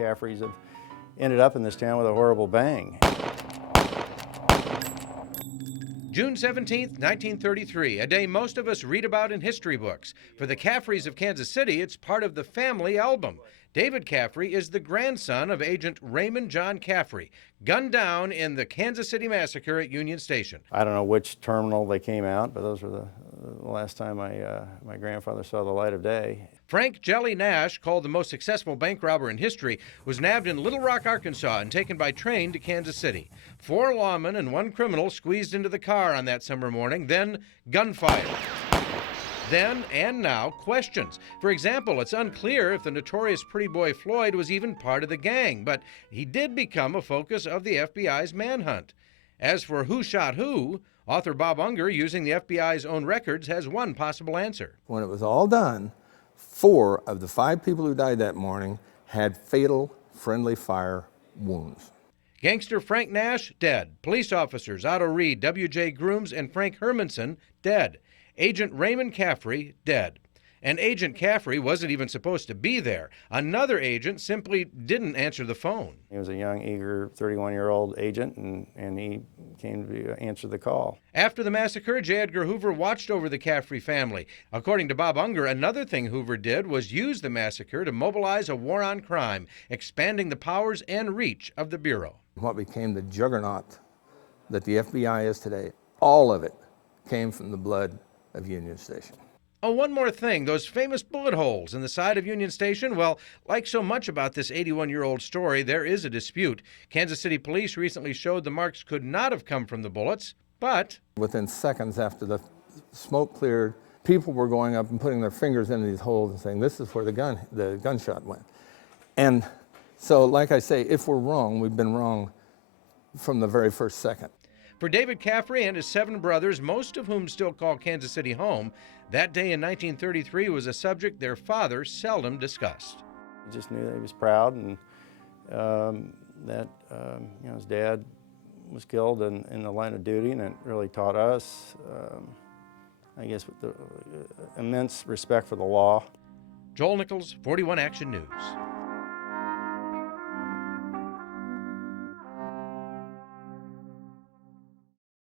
Caffreys have ended up in this town with a horrible bang. June 17, 1933, a day most of us read about in history books. For the Caffreys of Kansas City, it's part of the family album. David Caffrey is the grandson of Agent Raymond John Caffrey, gunned down in the Kansas City Massacre at Union Station. I don't know which terminal they came out, but those were the last time my grandfather saw the light of day. Frank Jelly Nash, called the most successful bank robber in history, was nabbed in Little Rock, Arkansas, and taken by train to Kansas City. 4 lawmen and 1 criminal squeezed into the car on that summer morning, then gunfire. Then and now, questions. For example, it's unclear if the notorious Pretty Boy Floyd was even part of the gang, but he did become a focus of the FBI's manhunt. As for who shot who, author Bob Unger, using the FBI's own records, has one possible answer. When it was all done, 4 of the 5 people who died that morning had fatal friendly fire wounds. Gangster Frank Nash, dead. Police officers Otto Reed, W.J. Grooms, and Frank Hermanson, dead. Agent Raymond Caffrey, dead. And Agent Caffrey wasn't even supposed to be there. Another agent simply didn't answer the phone. He was a young, eager 31-year-old agent, and he came to answer the call. After the massacre, J. Edgar Hoover watched over the Caffrey family. According to Bob Unger, another thing Hoover did was use the massacre to mobilize a war on crime, expanding the powers and reach of the Bureau. What became the juggernaut that the FBI is today, all of it came from the blood of Union Station. Oh, one more thing, those famous bullet holes in the side of Union Station, well, like so much about this 81-year-old story, there is a dispute. Kansas City police recently showed the marks could not have come from the bullets, but within seconds after the smoke cleared, people were going up and putting their fingers in these holes and saying, this is where the gunshot went. And so, like I say, if we're wrong, we've been wrong from the very first second. For David Caffrey and his 7 brothers, most of whom still call Kansas City home, that day in 1933 was a subject their father seldom discussed. He just knew that he was proud, and that his dad was killed in the line of duty, and it really taught us, I guess, with the immense respect for the law. Joel Nichols, 41 Action News.